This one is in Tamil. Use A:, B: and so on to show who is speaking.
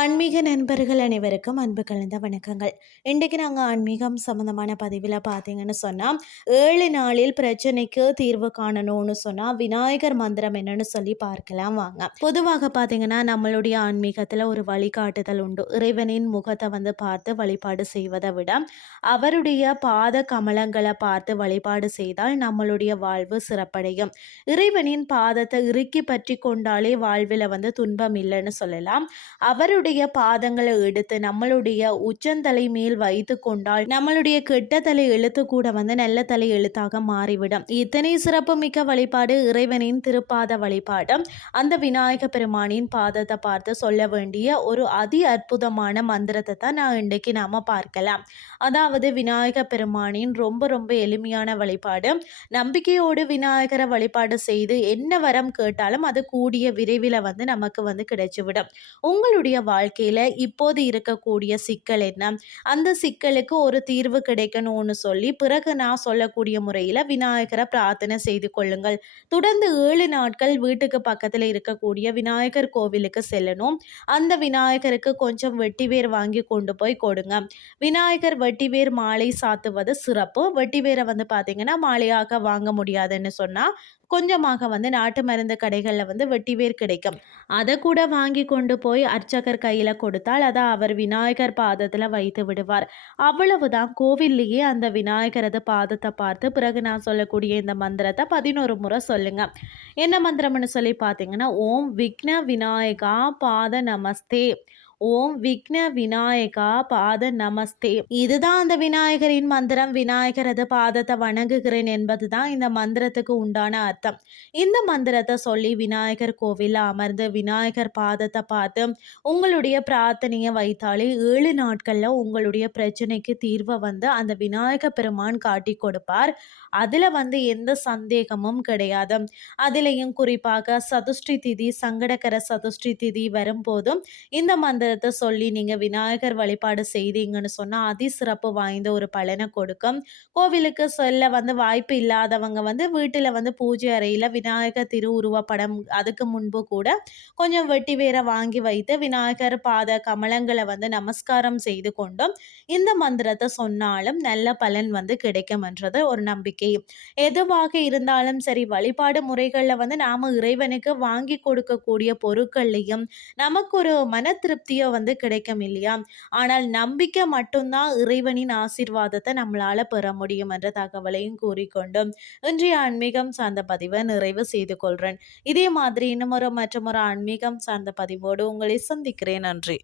A: ஆன்மீக நண்பர்கள் அனைவருக்கும் அன்பு கலந்த வணக்கங்கள். இன்றைக்கு நாங்கள் ஆன்மீகம் சம்மந்தமான பதிவில் பார்த்தீங்கன்னு சொன்னால் ஏழு நாளில் பிரச்சனைக்கு தீர்வு காணணும்னு சொன்னால் விநாயகர் மந்திரம் என்னன்னு சொல்லி பார்க்கலாம் வாங்க. பொதுவாக பார்த்தீங்கன்னா நம்மளுடைய ஆன்மீகத்தில் ஒரு வழிகாட்டுதல் உண்டு. இறைவனின் முகத்தை வந்து பார்த்து வழிபாடு செய்வதை விட அவருடைய பாத கமலங்களை பார்த்து வழிபாடு செய்தால் நம்மளுடைய வாழ்வு சிறப்படையும். இறைவனின் பாதத்தை இறுக்கி பற்றி கொண்டாலே வாழ்வில் வந்து துன்பம் இல்லைன்னு சொல்லலாம். அவருடைய பாதங்களை எடுத்து நம்மளுடைய உச்சந்தலை மேல் வைத்து கொண்டால் நம்மளுடைய கெட்ட தலை எழுத்து கூட வந்து நல்ல தலை எழுத்தாக மாறிவிடும். இத்தனை சிறப்பு மிக்க வழிபாடு இறைவனின் திருப்பாத வழிபாடு அந்த விநாயக பெருமானின் பாதத்தை பார்த்து சொல்ல வேண்டிய ஒரு அதி அற்புதமான மந்திரத்தை தான் நான் இன்றைக்கு நாம பார்க்கலாம். அதாவது விநாயக பெருமானின் ரொம்ப ரொம்ப எளிமையான வழிபாடு. நம்பிக்கையோடு விநாயகரை வழிபாடு செய்து என்ன வரம் கேட்டாலும் அது கூடிய விரைவில் வந்து நமக்கு வந்து கிடைச்சிவிடும். உங்களுடைய வாழ் வாழ்க்கையில் இப்போது இருக்கக்கூடிய சிக்கல் என்ன? அந்த சிக்கலுக்கு ஒரு தீர்வு கிடைக்கணும்னு சொல்லி பிறகு நான் சொல்லக்கூடிய முறையில் விநாயகரை பிரார்த்தனை செய்து கொள்ளுங்கள். தொடர்ந்து ஏழு நாட்கள் வீட்டுக்கு பக்கத்தில் இருக்கக்கூடிய விநாயகர் கோவிலுக்கு செல்லணும். அந்த விநாயகருக்கு கொஞ்சம் வெட்டிவேர் வாங்கி கொண்டு போய் கொடுங்க. விநாயகர் வெட்டிவேர் மாலை சாத்துவது சிறப்பு. வெட்டிவேரை வந்து பார்த்தீங்கன்னா மாலையாக வாங்க முடியாதுன்னு சொன்னால் கொஞ்சமாக வந்து நாட்டு மருந்து கடைகளில் வந்து வெட்டிவேர் கிடைக்கும். அதை கூட வாங்கி கொண்டு போய் அர்ச்சகர் கையில் கொடுத்தால் அதை அவர் விநாயகர் பாதத்தில் வைத்து விடுவார். அவ்வளவுதான். கோவில்லையே அந்த விநாயகரது பாதத்தை பார்த்து பிறகு நான் சொல்லக்கூடிய இந்த மந்திரத்தை பதினோரு முறை சொல்லுங்க. என்ன மந்திரம்னு சொல்லி பார்த்தீங்கன்னா ஓம் விக்ன விநாயகா பாத நமஸ்தே. ஓம் விக்ன விநாயகா பாத நமஸ்தே. இதுதான் அந்த விநாயகரின் மந்திரம். விநாயகரது பாதத்தை வணங்குகிறேன் என்பதுதான் இந்த மந்திரத்துக்கு உண்டான அர்த்தம். இந்த மந்திரத்தை சொல்லி விநாயகர் கோவிலில் அமர்ந்து விநாயகர் பாதத்தை பார்த்து உங்களுடைய பிரார்த்தனையை வைத்தாலே ஏழு நாட்களில் உங்களுடைய பிரச்சனைக்கு தீர்வை வந்து அந்த விநாயக பெருமான் காட்டி கொடுப்பார். அதில் வந்து எந்த சந்தேகமும் கிடையாது. அதிலையும் குறிப்பாக சதுஷ்டி திதி சங்கடகர சதுஷ்டி திதி வரும்போதும் இந்த மந்திர மந்திரத்தை சொல்லி நீங்கள் விநாயகர் வழிபாடு செய்தீங்கன்னு சொன்னால் அதி சிறப்பு வாய்ந்த ஒரு பலனை கொடுக்கும். கோவிலுக்கு சொல்ல வந்து வாய்ப்பு இல்லாதவங்க வந்து வீட்டில் வந்து பூஜை அறையில் விநாயகர் திருவுருவ படம் அதுக்கு முன்பு கூட கொஞ்சம் வெட்டி வேற வாங்கி வைத்து விநாயகர் பாத கமலங்களை வந்து நமஸ்காரம் செய்து கொண்டும். இந்த மந்திரத்தை சொன்னாலும் நல்ல பலன் வந்து கிடைக்கும்ன்றது ஒரு நம்பிக்கை. எதுவாக இருந்தாலும் சரி வழிபாடு முறைகளில் வந்து நாம் இறைவனுக்கு வாங்கி கொடுக்கக்கூடிய பொருட்கள்லையும் நமக்கு ஒரு மன திருப்தி வெற்றியோ வந்து கிடைக்கும் இல்லையா? ஆனால் நம்பிக்கை மட்டும்தான் இறைவனின் ஆசிர்வாதத்தை நம்மளால பெற முடியும் என்ற தகவலையும் கூறிக்கொண்டும் இன்றைய ஆன்மீகம் சார்ந்த பதிவை நிறைவு செய்து கொள்கிறேன் இதே மாதிரி இன்னமொரு மற்றமொரு ஆன்மீகம் சார்ந்த பதிவோடு உங்களை சந்திக்கிறேன். நன்றி.